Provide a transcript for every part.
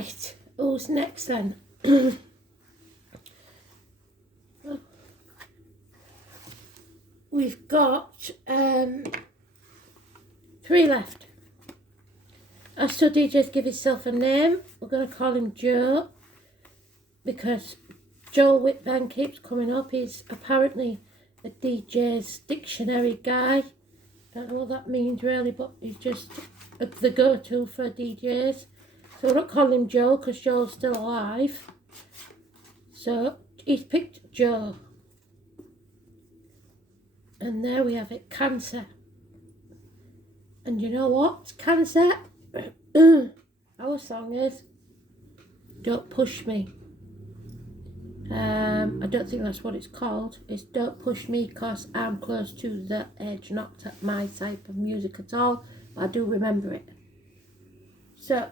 Right, who's next then? We've got 3 left. Our study just give himself a name. We're going to call him Joe because Joe Whitban keeps coming up. He's apparently a DJ's dictionary guy. Don't know what that means really, but he's just the go-to for DJs. So we're not calling him Joe because Joe's still alive. So he's picked Joe. And there we have it, Cancer. And you know what? Cancer, our song is Don't Push Me. I don't think that's what it's called. It's Don't Push Me because I'm close to the edge, not my type of music at all. But I do remember it. So,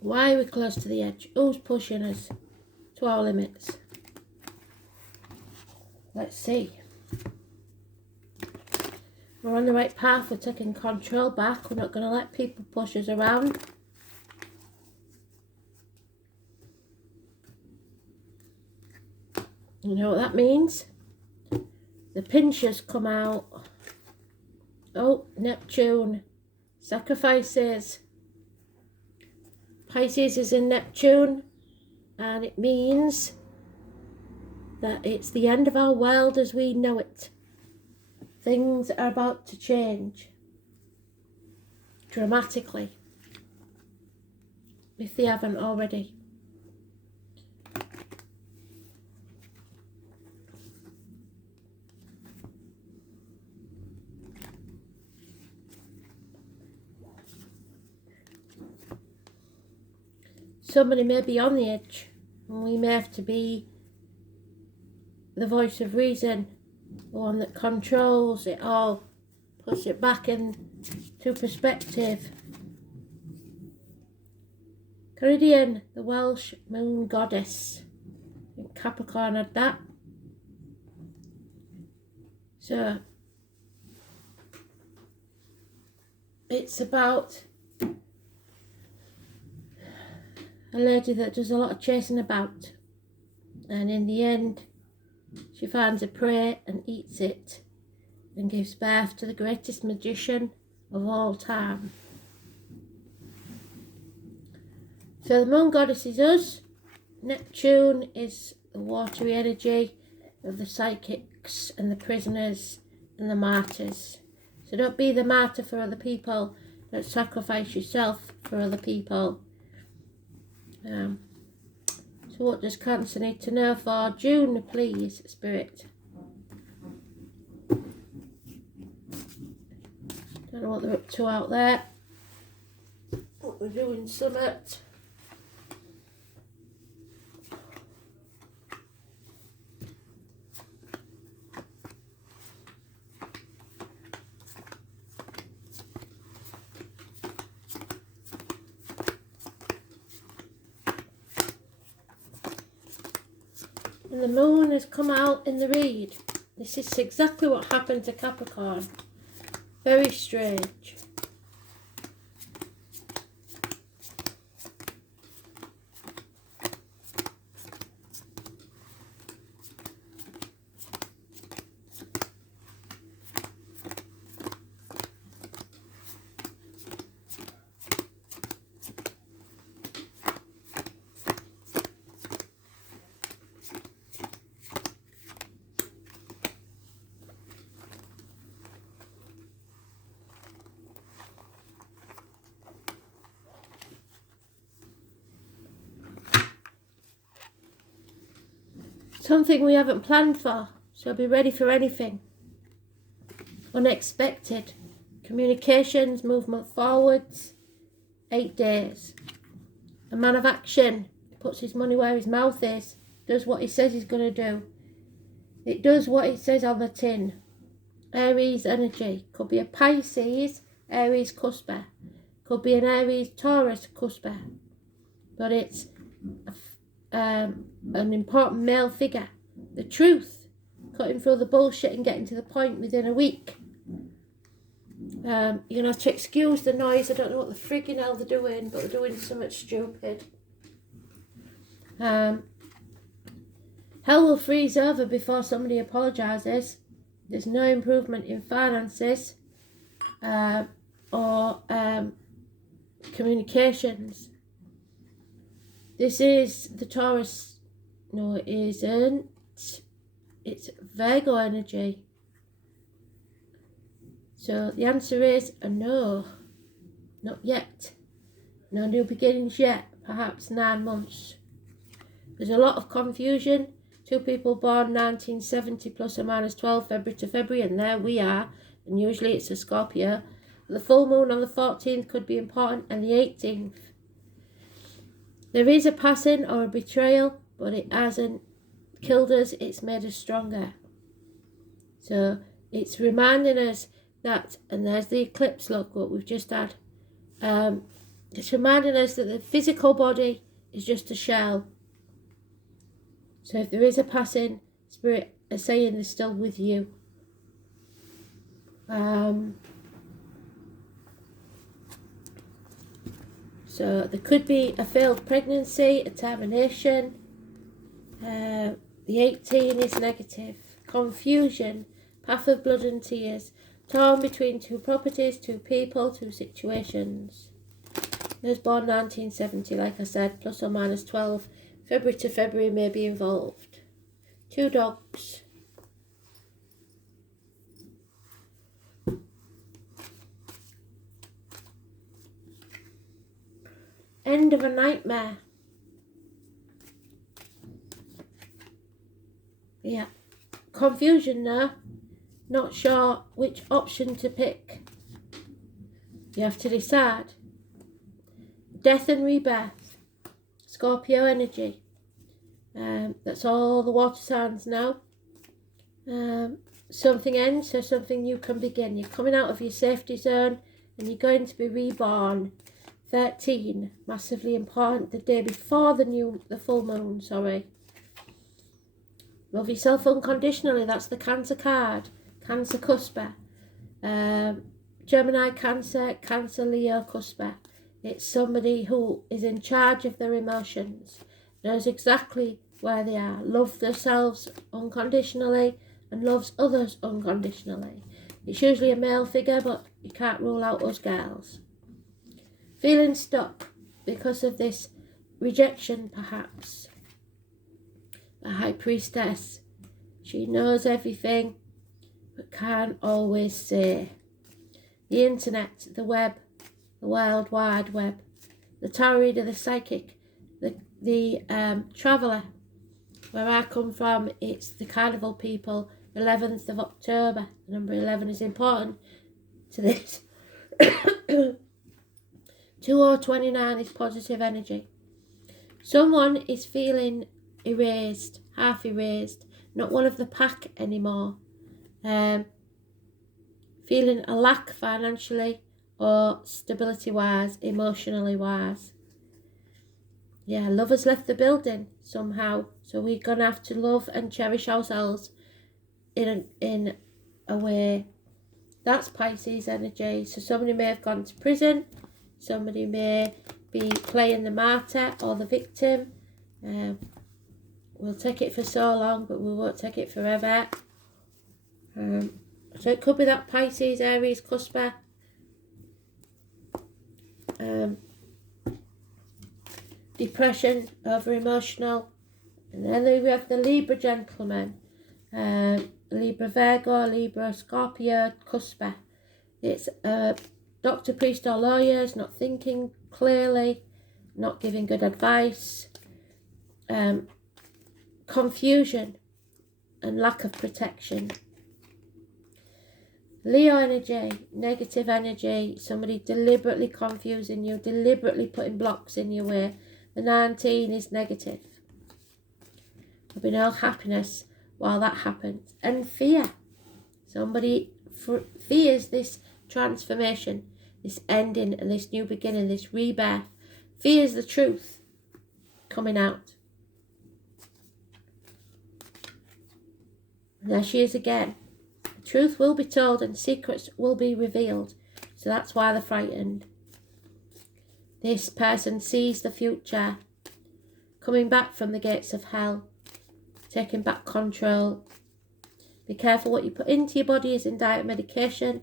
why are we close to the edge? Who's pushing us to our limits? Let's see. We're on the right path. We're taking control back. We're not going to let people push us around. You know what that means? The pinchers come out. Oh, Neptune. Sacrifices. Pisces is in Neptune. And it means that it's the end of our world as we know it. Things are about to change. Dramatically. If they haven't already. Somebody may be on the edge, and we may have to be the voice of reason, the one that controls it all, puts it back into perspective. Caridian, the Welsh moon goddess. I think Capricorn had that. So, it's about a lady that does a lot of chasing about, and in the end she finds a prey and eats it and gives birth to the greatest magician of all time. So the moon goddess is us. Neptune is the watery energy of the psychics and the prisoners and the martyrs. So don't be the martyr for other people. Don't sacrifice yourself for other people. So what does Cancer need to know for June, please, Spirit? Don't know what they're up to out there. But we're doing summit. And the moon has come out in the reed. This is exactly what happened to Capricorn. Very strange. Something we haven't planned for, so be ready for anything. Unexpected. Communications, movement forwards. 8 days. A man of action. Puts his money where his mouth is. Does what he says he's going to do. It does what it says on the tin. Aries energy. Could be a Pisces, Aries cusper. Could be an Aries Taurus cusper. But it's an important male figure. The truth. Cutting through the bullshit and getting to the point within a week. You're going to have to excuse the noise. I don't know what the frigging hell they're doing, but they're doing something stupid. Hell will freeze over before somebody apologises. There's no improvement in finances or communications. This is the Taurus. No, it isn't. It's Virgo energy. So the answer is a no. Not yet. No new beginnings yet. Perhaps 9 months. There's a lot of confusion. 2 people born 1970 plus or minus 12 February to February, and there we are. And usually it's a Scorpio. The full moon on the 14th could be important, and the 18th. There is a passing or a betrayal, but it hasn't killed us, it's made us stronger. So it's reminding us that, and there's the eclipse, look what we've just had. It's reminding us that the physical body is just a shell. So if there is a passing, Spirit is saying they're still with you. So there could be a failed pregnancy, a termination. The 18 is negative. Confusion, path of blood and tears. Torn between 2 properties, 2 people, 2 situations. I was born 1970, like I said, plus or minus 12. February to February may be involved. 2 dogs. End of a nightmare. Yeah. Confusion now. Not sure which option to pick. You have to decide. Death and rebirth. Scorpio energy. That's all the water signs now. Something ends, so something new can begin. You're coming out of your safety zone and you're going to be reborn. 13, massively important, the day before the full moon, sorry. Love yourself unconditionally, that's the Cancer card. Cancer cusper. Gemini Cancer, Cancer Leo cusper. It's somebody who is in charge of their emotions, knows exactly where they are, loves themselves unconditionally and loves others unconditionally. It's usually a male figure, but you can't rule out us girls. Feeling stuck because of this rejection, perhaps. The High Priestess. She knows everything, but can't always say. The internet, the web, the World Wide Web. The tarot reader, the psychic, the traveller. Where I come from, it's the Carnival people, 11th of October. The number 11 is important to this. 2029 is positive energy. Someone is feeling erased, half erased, not one of the pack anymore. Feeling a lack financially or stability wise, emotionally wise. Yeah, love has left the building somehow. So we're going to have to love and cherish ourselves in a way. That's Pisces energy. So somebody may have gone to prison. Somebody may be playing the martyr or the victim. We'll take it for so long, but we won't take it forever. So it could be that Pisces, Aries, cusper. Depression, over-emotional. And then we have the Libra gentleman. Libra Virgo, Libra Scorpio, cusper. It's doctor, priest or lawyers, not thinking clearly, not giving good advice, confusion and lack of protection. Leo energy, negative energy, somebody deliberately confusing you, deliberately putting blocks in your way. The 19 is negative. There'll be no happiness while that happens. And fear. Somebody fears this transformation, this ending and this new beginning, this rebirth. Fears the truth coming out. And there she is again. Truth will be told and secrets will be revealed. So that's why they're frightened. This person sees the future, coming back from the gates of hell, taking back control. Be careful what you put into your body as in diet medication,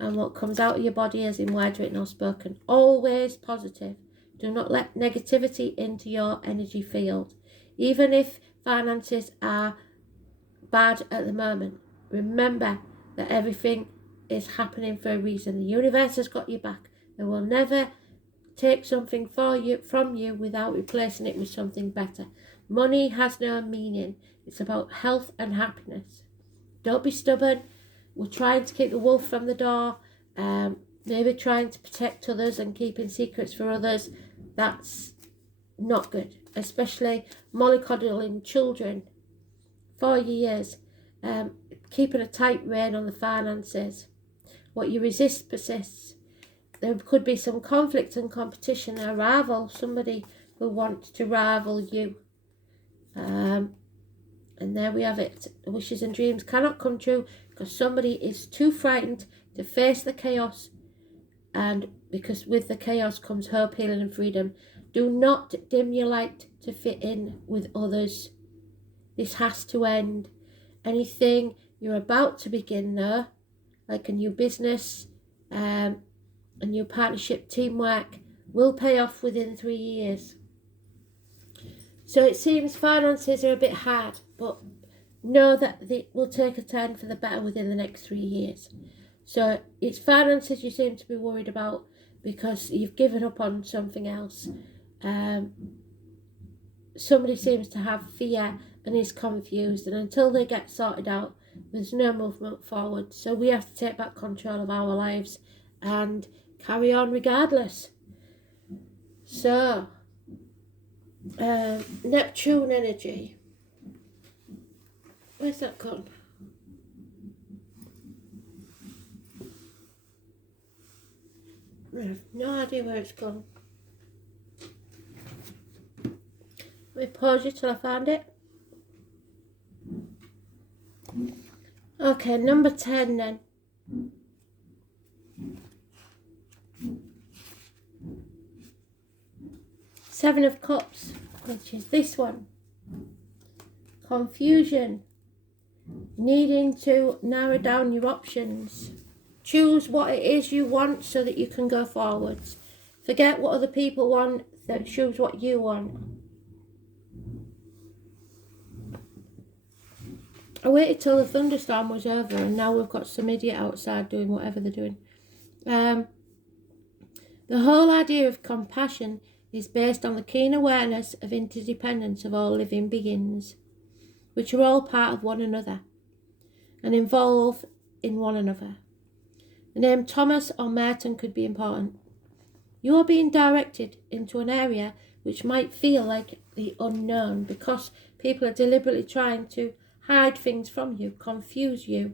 and what comes out of your body as in words written or spoken. Always positive. Do not let negativity into your energy field. Even if finances are bad at the moment, remember that everything is happening for a reason. The universe has got your back. They will never take something from you without replacing it with something better. Money has no meaning. It's about health and happiness. Don't be stubborn. We're trying to keep the wolf from the door. Maybe trying to protect others and keeping secrets for others. That's not good. Especially mollycoddling children for years. Keeping a tight rein on the finances. What you resist persists. There could be some conflict and competition, a rival, somebody who wants to rival you. And there we have it. The wishes and dreams cannot come true because somebody is too frightened to face the chaos. And because with the chaos comes hope, healing and freedom. Do not dim your light to fit in with others. This has to end. Anything you're about to begin though, like a new business, a new partnership, teamwork, will pay off within 3 years. So it seems finances are a bit hard, but know that they will take a turn for the better within the next 3 years. So it's finances you seem to be worried about because you've given up on something else. Somebody seems to have fear and is confused, and until they get sorted out, there's no movement forward. So we have to take back control of our lives and carry on regardless. So Neptune energy, where's that gone? I have no idea where it's gone. Let me pause it till I find it. Okay, number 10 then. Seven of Cups, which is this one. Confusion. Needing to narrow down your options. Choose what it is you want so that you can go forwards. Forget what other people want, choose what you want. I waited till the thunderstorm was over and now we've got some idiot outside doing whatever they're doing. The whole idea of compassion is based on the keen awareness of interdependence of all living beings, which are all part of one another and involved in one another. The name Thomas or Merton could be important. You are being directed into an area which might feel like the unknown because people are deliberately trying to hide things from you, confuse you.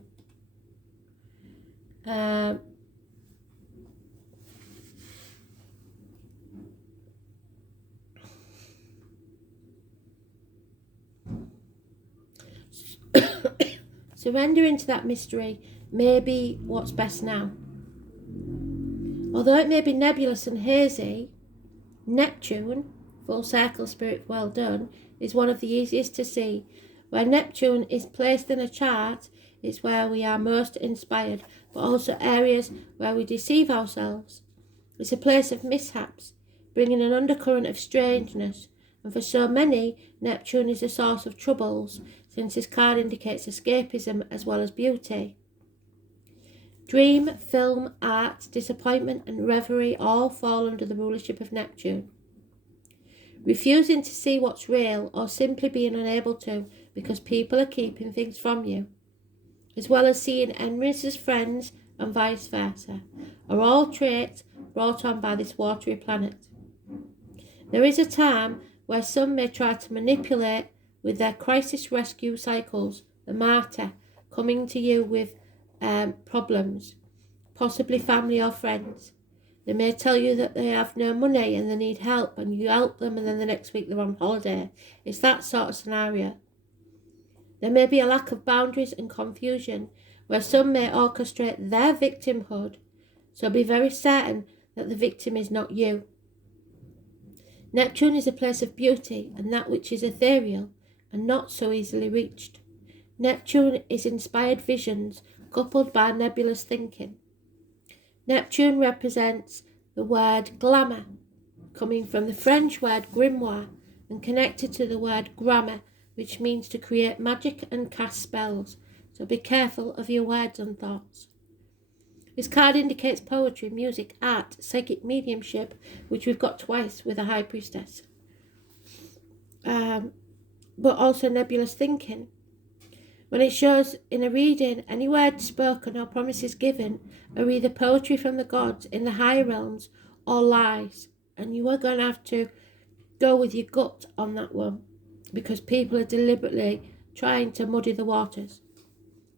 Surrendering to that mystery may be what's best now. Although it may be nebulous and hazy, Neptune, full circle spirit, well done, is one of the easiest to see. Where Neptune is placed in a chart, it's where we are most inspired, but also areas where we deceive ourselves. It's a place of mishaps, bringing an undercurrent of strangeness, and for so many, Neptune is a source of troubles, since this card indicates escapism as well as beauty. Dream, film, art, disappointment and reverie all fall under the rulership of Neptune. Refusing to see what's real or simply being unable to because people are keeping things from you, as well as seeing enemies as friends and vice versa, are all traits brought on by this watery planet. There is a time where some may try to manipulate with their crisis rescue cycles, the martyr, coming to you with problems, possibly family or friends. They may tell you that they have no money and they need help, and you help them and then the next week they're on holiday. It's that sort of scenario. There may be a lack of boundaries and confusion where some may orchestrate their victimhood, so be very certain that the victim is not you. Neptune is a place of beauty and that which is ethereal and not so easily reached. Neptune is inspired visions coupled by nebulous thinking. Neptune represents the word glamour, coming from the French word grimoire and connected to the word grammar, which means to create magic and cast spells, so be careful of your words and thoughts. This card indicates poetry, music, art, psychic mediumship, which we've got twice with a High Priestess, but also nebulous thinking. When it shows in a reading, any words spoken or promises given are either poetry from the gods in the higher realms or lies, and you are going to have to go with your gut on that one, because people are deliberately trying to muddy the waters.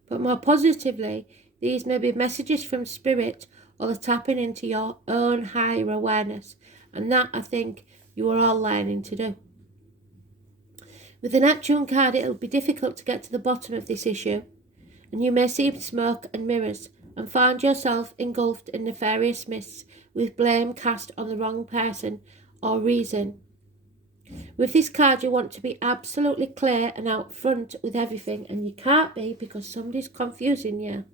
But more positively, these may be messages from spirit or the tapping into your own higher awareness, and that I think you are all learning to do. With the Neptune card, it will be difficult to get to the bottom of this issue, and you may see smoke and mirrors and find yourself engulfed in nefarious mists with blame cast on the wrong person or reason. With this card, you want to be absolutely clear and out front with everything, and you can't be because somebody's confusing you.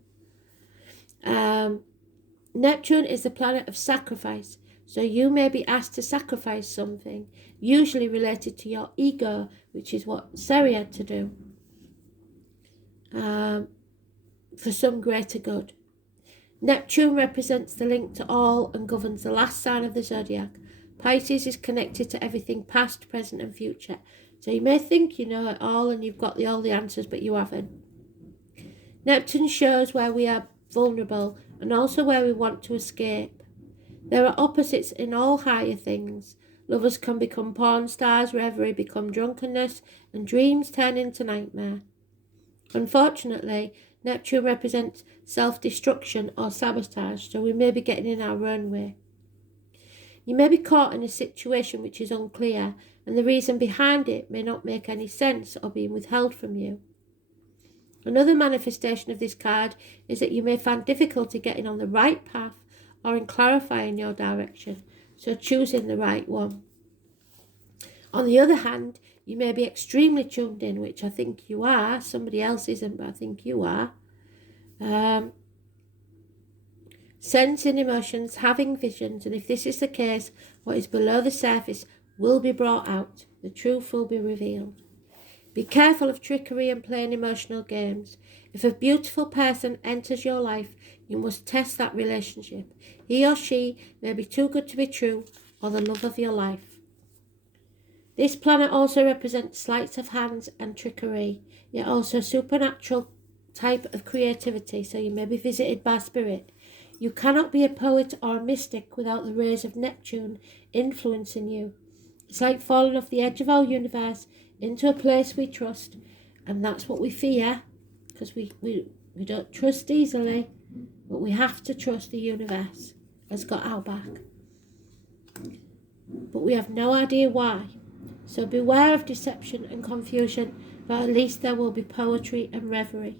Neptune is the planet of sacrifice, so you may be asked to sacrifice something, usually related to your ego, which is what Seri had to do, for some greater good. Neptune represents the link to all and governs the last sign of the zodiac. Pisces is connected to everything past, present and future. So you may think you know it all and you've got all the answers, but you haven't. Neptune shows where we are vulnerable and also where we want to escape. There are opposites in all higher things. Lovers can become porn stars, reverie become drunkenness, and dreams turn into nightmare. Unfortunately, Neptune represents self-destruction or sabotage, so we may be getting in our own way. You may be caught in a situation which is unclear, and the reason behind it may not make any sense or being withheld from you. Another manifestation of this card is that you may find difficulty getting on the right path or in clarifying your direction, so choosing the right one. On the other hand, you may be extremely tuned in, which I think you are. Somebody else isn't, but I think you are. Sensing emotions, having visions, and if this is the case, what is below the surface will be brought out. The truth will be revealed. Be careful of trickery and playing emotional games. If a beautiful person enters your life, you must test that relationship. He or she may be too good to be true, or the love of your life. This planet also represents sleights of hands and trickery, yet also supernatural type of creativity, so you may be visited by spirit. You cannot be a poet or a mystic without the rays of Neptune influencing you. It's like falling off the edge of our universe into a place we trust, and that's what we fear, because we don't trust easily, but we have to trust the universe has got our back. But we have no idea why. So beware of deception and confusion, but at least there will be poetry and reverie.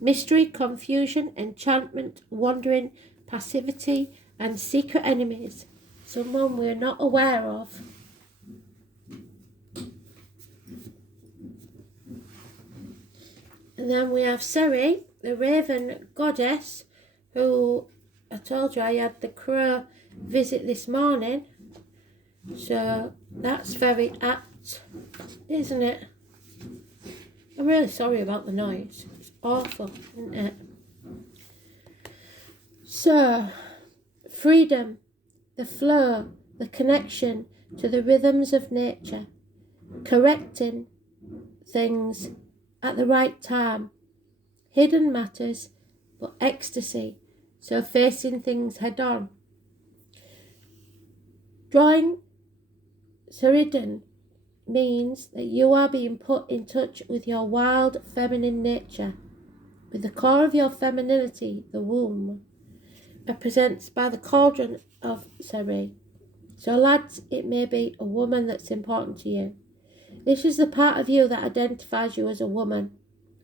Mystery, confusion, enchantment, wandering, passivity, and secret enemies. Someone we're not aware of. And then we have Seri, the raven goddess, who I told you I had the crow visit this morning. So that's very apt, isn't it? I'm really sorry about the noise. It's awful, isn't it? So, freedom, the flow, the connection to the rhythms of nature, correcting things at the right time, hidden matters, but ecstasy, so facing things head on. Drawing Seridan means that you are being put in touch with your wild feminine nature, with the core of your femininity, the womb, represents by the cauldron of Seri. So lads, it may be a woman that's important to you. This is the part of you that identifies you as a woman,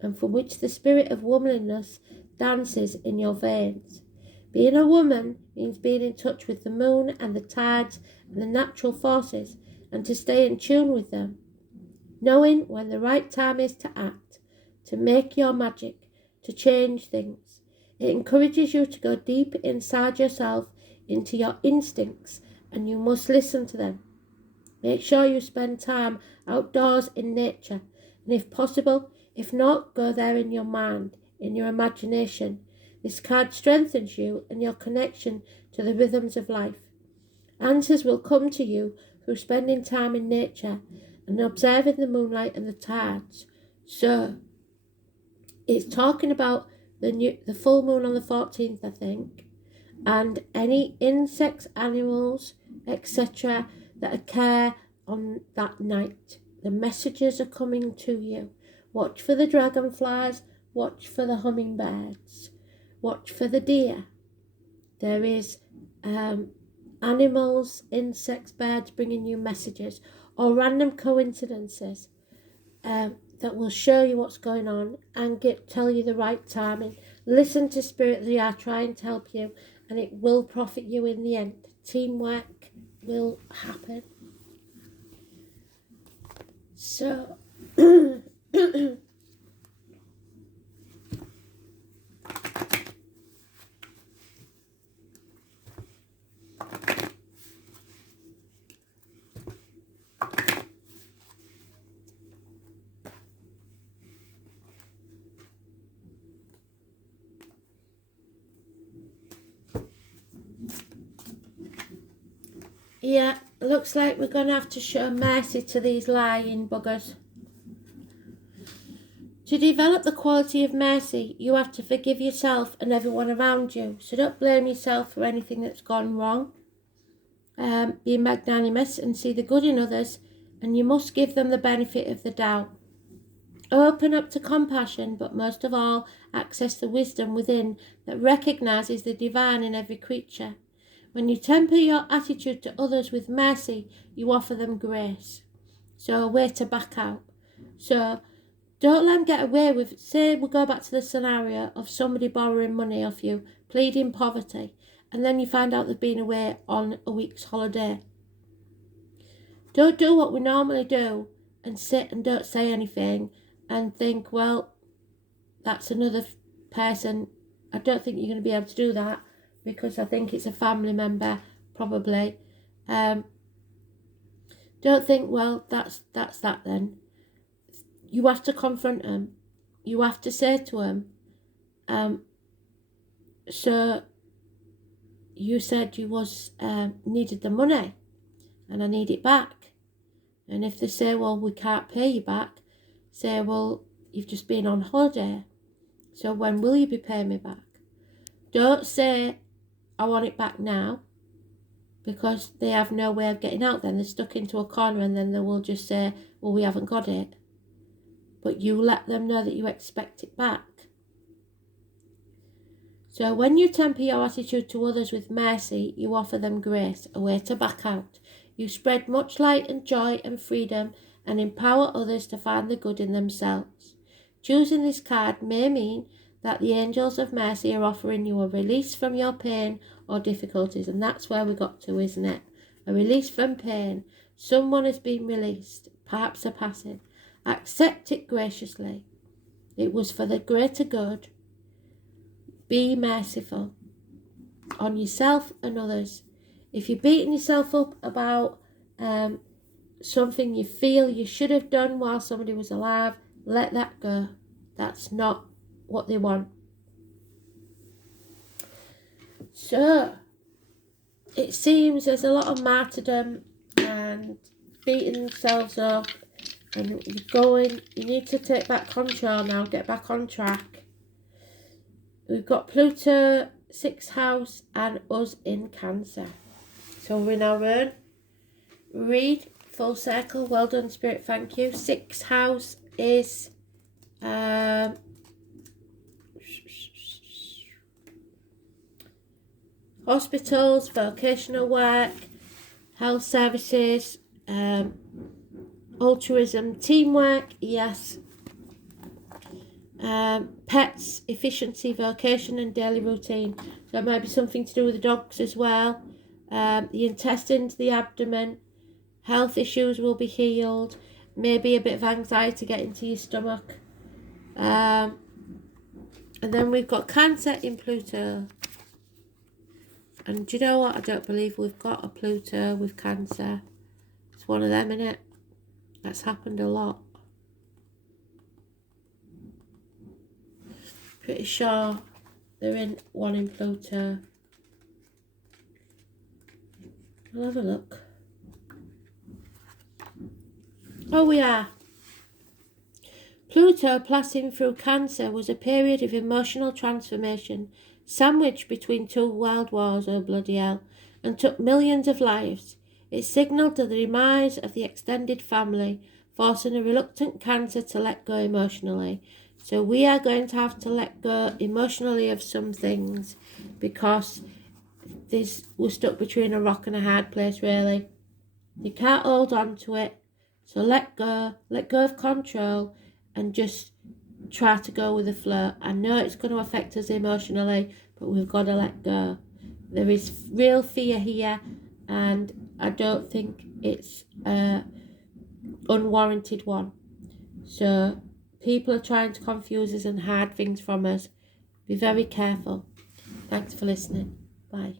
and from which the spirit of womanliness dances in your veins. Being a woman means being in touch with the moon and the tides and the natural forces, and to stay in tune with them. Knowing when the right time is to act, to make your magic, to change things. It encourages you to go deep inside yourself, into your instincts, and you must listen to them. Make sure you spend time outdoors in nature, and if possible, if not, go there in your mind, in your imagination. This card strengthens you and your connection to the rhythms of life. Answers will come to you through spending time in nature and observing the moonlight and the tides. So, it's talking about the full moon on the 14th, I think, and any insects, animals, etc. that occur on that night. The messages are coming to you. Watch for the dragonflies, watch for the hummingbirds, watch for the deer. There is animals, insects, birds bringing you messages, or random coincidences that will show you what's going on and tell you the right timing. Listen to Spirit, they are trying to help you, and it will profit you in the end. Teamwork will happen. So, yeah, looks like we're going to have to show mercy to these lying buggers. To develop the quality of mercy, you have to forgive yourself and everyone around you. So don't blame yourself for anything that's gone wrong. Be magnanimous and see the good in others, and you must give them the benefit of the doubt. Open up to compassion, but most of all, access the wisdom within that recognizes the divine in every creature. When you temper your attitude to others with mercy, you offer them grace. So a way to back out. So don't let them get away with, say we'll go back to the scenario of somebody borrowing money off you, pleading poverty, and then you find out they've been away on a week's holiday. Don't do what we normally do and sit and don't say anything and think, well, that's another person. I don't think you're going to be able to do that because I think it's a family member, probably. Don't think, well, that's that then. You have to confront them. You have to say to them, so you said you needed the money and I need it back. And if they say, well, we can't pay you back, say, well, you've just been on holiday, so when will you be paying me back? Don't say, I want it back now, because they have no way of getting out then. They're stuck into a corner and then they will just say, well, we haven't got it. But you let them know that you expect it back. So when you temper your attitude to others with mercy, you offer them grace, a way to back out. You spread much light and joy and freedom and empower others to find the good in themselves. Choosing this card may mean that the angels of mercy are offering you a release from your pain or difficulties, and that's where we got to, isn't it? A release from pain. Someone has been released, perhaps a passing. Accept it graciously. It was for the greater good. Be merciful on yourself and others. If you're beating yourself up about something you feel you should have done while somebody was alive, let that go. That's not what they want. So, it seems there's a lot of martyrdom and beating themselves up, and you need to take back control now, get back on track. We've got Pluto, 6th house, and us in Cancer. So we're in our own. Read, full circle, well done, Spirit, thank you. 6th house is hospitals, vocational work, health services, altruism, teamwork, yes. Pets, efficiency, vocation and daily routine. So it might be something to do with the dogs as well. The intestines, the abdomen, health issues will be healed. Maybe a bit of anxiety getting to your stomach. And then we've got Cancer in Pluto. And do you know what? I don't believe we've got a Pluto with Cancer. It's one of them, innit? That's happened a lot. Pretty sure they're in one in Pluto. I'll have a look. Oh, we are. Pluto passing through Cancer was a period of emotional transformation, sandwiched between two world wars, oh bloody hell, and took millions of lives. It signalled the demise of the extended family, forcing a reluctant Cancer to let go emotionally. So we are going to have to let go emotionally of some things, because we're stuck between a rock and a hard place, really. You can't hold on to it. So let go of control, and just try to go with the flow. I know it's going to affect us emotionally, but we've got to let go. There is real fear here, and I don't think it's an unwarranted one. So people are trying to confuse us and hide things from us. Be very careful. Thanks for listening. Bye.